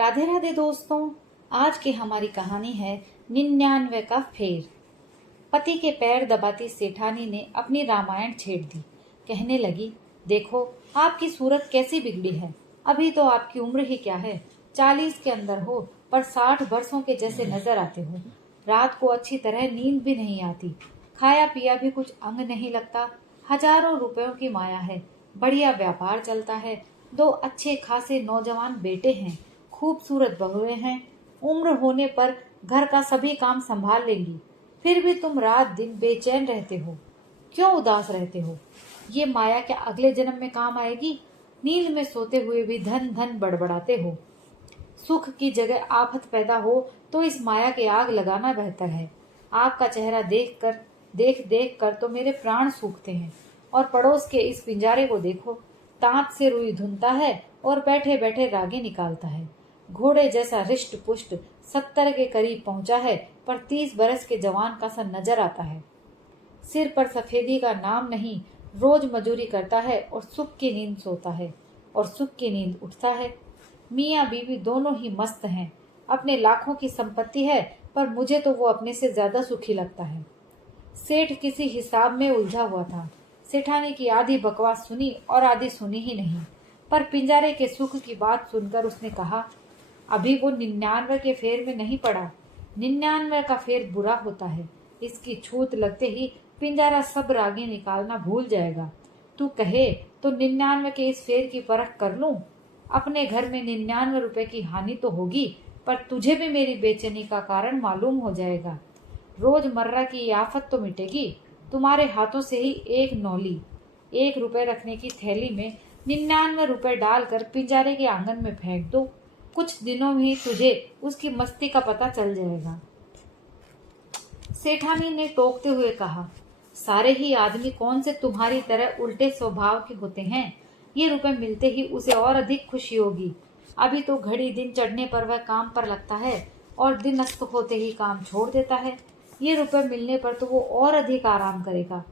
राधे राधे दोस्तों। आज की हमारी कहानी है 99 का फेर। पति के पैर दबाती सेठानी ने अपनी रामायण छेड़ दी। कहने लगी, देखो आपकी सूरत कैसी बिगड़ी है। अभी तो आपकी उम्र ही क्या है, 40 के अंदर हो, पर 60 वर्षों के जैसे नजर आते हो। रात को अच्छी तरह नींद भी नहीं आती, खाया पिया भी कुछ अंग नहीं लगता। हजारों रुपयों की माया है, बढ़िया व्यापार चलता है, 2 अच्छे खासे नौजवान बेटे हैं, खूबसूरत बहुएं हैं, उम्र होने पर घर का सभी काम संभाल लेंगी। फिर भी तुम रात दिन बेचैन रहते हो, क्यों उदास रहते हो? ये माया क्या अगले जन्म में काम आएगी? नींद में सोते हुए भी धन धन बड़बड़ाते हो। सुख की जगह आफत पैदा हो तो इस माया के आग लगाना बेहतर है। आपका चेहरा देख देख कर तो मेरे प्राण सूखते हैं। और पड़ोस के इस पिंजारे को देखो, दांत से रुई धुनता है और बैठे बैठे रागे निकालता है। घोड़े जैसा रिष्ट पुष्ट 70 के करीब पहुंचा है, पर 30 बरस के जवान का सा नजर आता है। सिर पर सफेदी का नाम नहीं, रोज मजूरी करता है और सुख की नींद सोता है और सुख की नींद उठता है। मियाँ बीवी दोनों ही मस्त हैं। अपने लाखों की संपत्ति है, पर मुझे तो वो अपने से ज्यादा सुखी लगता है। सेठ किसी हिसाब में उलझा हुआ था। सेठानी की आधी बकवास सुनी और आधी सुनी ही नहीं, पर पिंजारे के सुख की बात सुनकर उसने कहा, अभी वो 99 के फेर में नहीं पड़ा। 99 का फेर बुरा होता है। इसकी छूत लगते ही पिंजारा सब रागे निकालना भूल जाएगा। तू कहे तो 99 के इस फेर की परख कर लूं। अपने घर में 99 रुपए की हानि तो होगी, पर तुझे भी मेरी बेचैनी का कारण मालूम हो जाएगा। रोजमर्रा की ये आफत तो मिटेगी। तुम्हारे हाथों से ही एक नौली, 1 रुपए रखने की थैली में 99 रुपए डालकर पिंजारे के आंगन में फेंक दो। कुछ दिनों में ही तुझे उसकी मस्ती का पता चल जाएगा। सेठानी ने टोकते हुए कहा, सारे ही आदमी कौन से तुम्हारी तरह उल्टे स्वभाव के होते हैं। ये रुपए मिलते ही उसे और अधिक खुशी होगी। अभी तो घड़ी दिन चढ़ने पर वह काम पर लगता है और दिन अस्त होते ही काम छोड़ देता है। ये रुपए मिलने पर तो वो और अधिक आराम करेगा।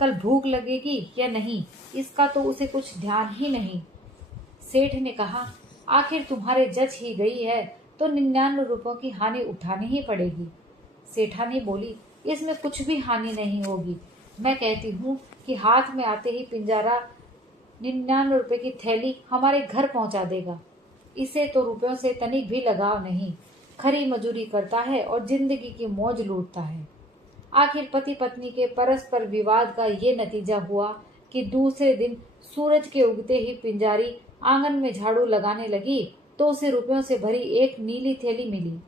कल भूख लगेगी या नहीं, इसका तो उसे कुछ ध्यान ही नहीं। सेठ ने कहा, आखिर तुम्हारे जच ही गई है तो 99 रुपयों की हानि उठानी ही पड़ेगी। सेठानी बोली, इसमें कुछ भी हानि नहीं होगी। मैं कहती हूँ कि हाथ में आते ही पिंजारा 99 रुपए की थैली हमारे घर पहुंचा देगा। इसे तो रुपयों से तनिक भी लगाव नहीं, खरी मजूरी करता है और जिंदगी की मौज लूटता है। आखिर पति पत्नी के परस्पर विवाद का ये नतीजा हुआ कि दूसरे दिन सूरज के उगते ही पिंजारी आंगन में झाड़ू लगाने लगी तो उसे रुपयों से भरी एक नीली थैली मिली।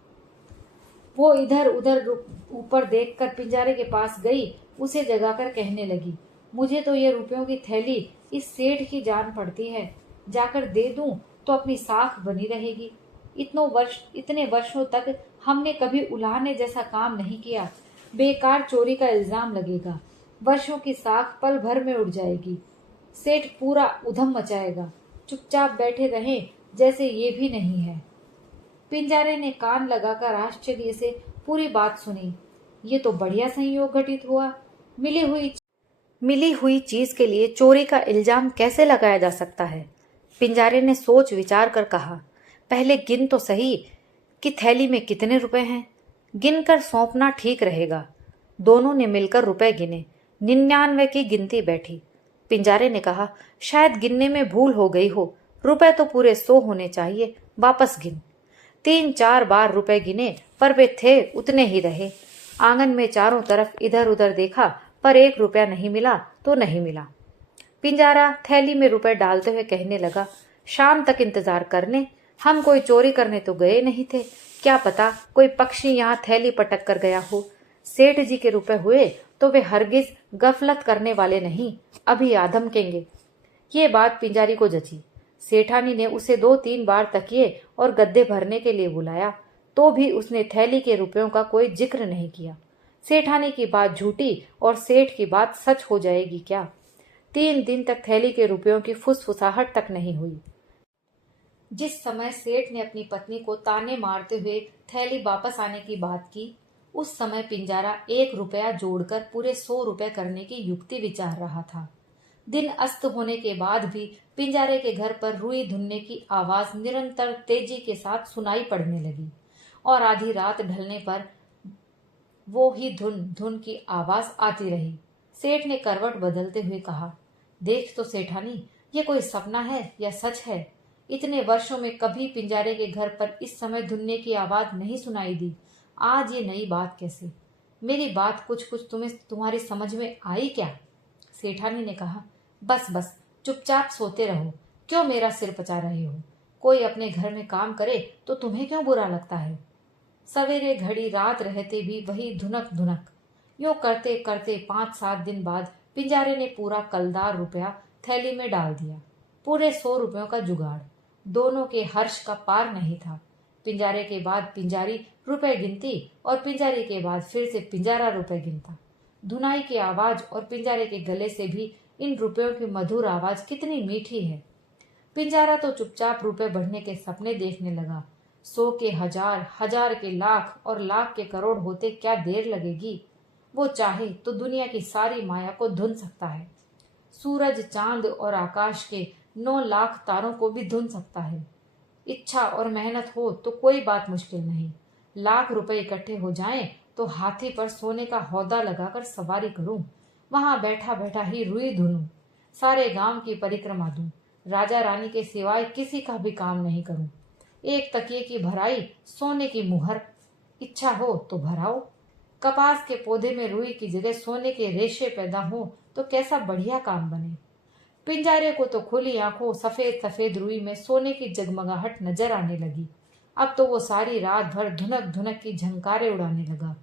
वो इधर उधर ऊपर देखकर पिंजारे के पास गई, उसे जगाकर कहने लगी, मुझे तो ये रुपयों की थैली इस सेठ की जान पड़ती है। जाकर दे दूं तो अपनी साख बनी रहेगी। इतने वर्षों तक हमने कभी उलाहने जैसा काम नहीं किया। बेकार चोरी का इल्जाम लगेगा। वर्षों की साख पल भर में उड़ जाएगी। सेठ पूरा उधम मचाएगा। चुपचाप बैठे रहें जैसे ये भी नहीं है। पिंजारे ने कान लगाकर आश्चर्य से पूरी बात सुनी। ये तो बढ़िया संयोग घटित हुआ। मिली हुई चीज के लिए चोरी का इल्जाम कैसे लगाया जा सकता है? पिंजारे ने सोच विचार कर कहा, पहले गिन तो सही कि थैली में कितने रुपए हैं। गिनकर सौंपना ठीक रहेगा। दोनों ने मिलकर रुपए गिने। 99 की गिनती बैठी। पिंजारे ने कहा, शायद गिनने में भूल हो गई हो। रुपए तो पूरे 100 होने चाहिए। वापस गिन। 3-4 बार रुपए गिने, पर वे थे उतने ही रहे। आंगन में चारों तरफ इधर उधर देखा, पर 1 रुपया नहीं मिला तो नहीं मिला। पिंजारा थैली में रुपए डालते हुए कहने लगा, शाम तक इंतजार करने। हम कोई चोरी करने तो गए नहीं थे। क्या पता कोई पक्षी यहाँ थैली पटक कर गया हो। सेठ जी के रुपए हुए तो वे हरगिज गफलत करने वाले नहीं, अभी आधमकेंगे। ये बात पिंजारी को जची। सेठानी ने उसे 2-3 बार तकिए और गद्दे भरने के लिए बुलाया, तो भी उसने थैली के रुपयों का कोई जिक्र नहीं किया। सेठानी की बात झूठी और सेठ की बात सच हो जाएगी क्या? 3 दिन तक थैली के रुपयों की फुसफुसाहट तक नहीं हुई। जिस समय सेठ ने अपनी पत्नी को ताने मारते हुए थैली वापस आने की बात की, उस समय पिंजारा 1 रुपया जोड़कर पूरे 100 रुपए करने की युक्ति विचार रहा था। दिन अस्त होने के बाद भी पिंजारे के घर पर रुई धुनने की आवाज निरंतर तेजी के साथ सुनाई पड़ने लगी और आधी रात ढलने पर वो ही धुन धुन की आवाज आती रही। सेठ ने करवट बदलते हुए कहा, देख तो सेठानी, ये कोई सपना है या सच है? इतने वर्षों में कभी पिंजारे के घर पर इस समय धुनने की आवाज नहीं सुनाई दी। आज ये नई बात कैसे? मेरी बात कुछ कुछ तुम्हारी समझ में आई क्या? सेठानी ने कहा, बस बस, चुपचाप सोते रहो, क्यों मेरा सिर पचा रहे हो? कोई अपने घर में काम करे तो तुम्हें क्यों बुरा लगता है? सवेरे घड़ी रात रहते भी वही धुनक धुनक। यूं करते करते 5-7 दिन बाद पिंजारे ने पूरा कलदार रुपया थैली में डाल दिया। पूरे 100 रुपयों का जुगाड़। दोनों के हर्ष का पार नहीं था। पिंजारे के बाद पिंजारी रुपए गिनती और पिंजारी के बाद फिर से पिंजारा रुपए गिनता। धुनाई की आवाज और पिंजारे के गले से भी इन रुपयों की मधुर आवाज कितनी मीठी है। पिंजारा तो चुपचाप रुपए बढ़ने के सपने देखने लगा। 100 के 1000, 1000 के लाख और लाख के करोड़ होते क्या देर लगेगी? वो चाहे तो दुनिया की सारी माया को धुन सकता है। सूरज, चांद और आकाश के 9 लाख तारों को भी धुन सकता है। इच्छा और मेहनत हो तो कोई बात मुश्किल नहीं। लाख रुपए इकट्ठे हो जाएं तो हाथी पर सोने का हौदा लगाकर सवारी करूं, वहां बैठा बैठा ही रुई धुनूं, सारे गांव की परिक्रमा दूं, राजा रानी के सिवाय किसी का भी काम नहीं करूं। एक तकिए की भराई, सोने की मुहर, इच्छा हो तो भराओ। कपास के पौधे में रुई की जगह सोने के रेशे पैदा हो तो कैसा बढ़िया काम बने। पिंजारे को तो खुली आंखों सफेद सफेद रुई में सोने की जगमगाहट नजर आने लगी। अब तो वो सारी रात भर धुनक धुनक की झंकारे उड़ाने लगा।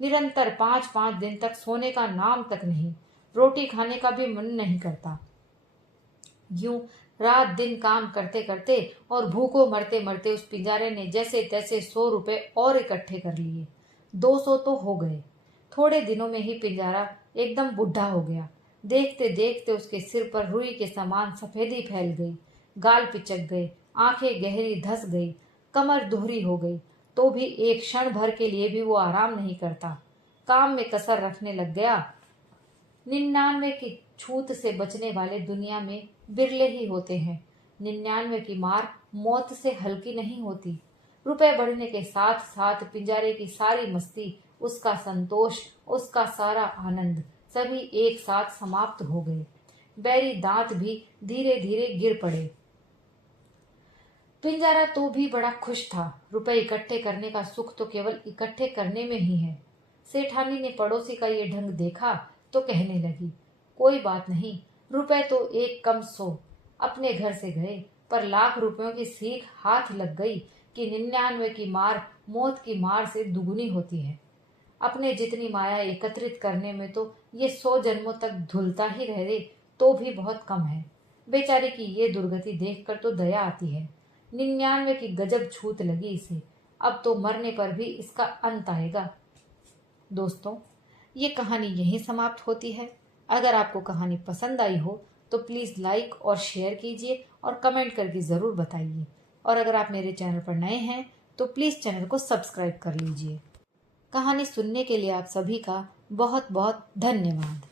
निरंतर 5-5 दिन तक सोने का नाम तक नहीं, रोटी खाने का भी मन नहीं करता। यूं रात दिन काम करते करते और भूखों मरते मरते उस पिंजारे ने जैसे तैसे 100 रुपए और इकट्ठे कर लिए। 200 तो हो गए। थोड़े दिनों में ही पिंजारा एकदम बुढ़ा हो गया। देखते देखते उसके सिर पर रुई के समान सफेदी फैल गई, गाल पिचक गए, आंखें गहरी धस गई, कमर दोहरी हो गई। तो भी एक क्षण भर के लिए भी वो आराम नहीं करता, काम में कसर रखने लग गया। 99 की छूत से बचने वाले दुनिया में बिरले ही होते हैं। 99 की मार मौत से हल्की नहीं होती। रुपए बढ़ने के साथ साथ पिंजारे की सारी मस्ती, उसका संतोष, उसका सारा आनंद सभी एक साथ समाप्त हो गए। बैरी दांत भी धीरे धीरे गिर पड़े। पिंजारा तो भी बड़ा खुश था। रुपए इकट्ठे करने का सुख तो केवल इकट्ठे करने में ही है। सेठानी ने पड़ोसी का ये ढंग देखा तो कहने लगी, कोई बात नहीं, रुपए तो एक कम 100 अपने घर से गए, पर लाख रुपयों की सीख हाथ लग गई कि 99 की मार मौत की मार से दुगुनी होती है। अपने जितनी माया एकत्रित करने में तो ये 100 जन्मों तक धुलता ही रहे तो भी बहुत कम है। बेचारे की ये दुर्गति देखकर तो दया आती है। 99 की गजब छूत लगी इसे। अब तो मरने पर भी इसका अंत आएगा। दोस्तों, ये कहानी यहीं समाप्त होती है। अगर आपको कहानी पसंद आई हो तो प्लीज़ लाइक और शेयर कीजिए और कमेंट करके ज़रूर बताइए। और अगर आप मेरे चैनल पर नए हैं तो प्लीज़ चैनल को सब्सक्राइब कर लीजिए। कहानी सुनने के लिए आप सभी का बहुत बहुत धन्यवाद।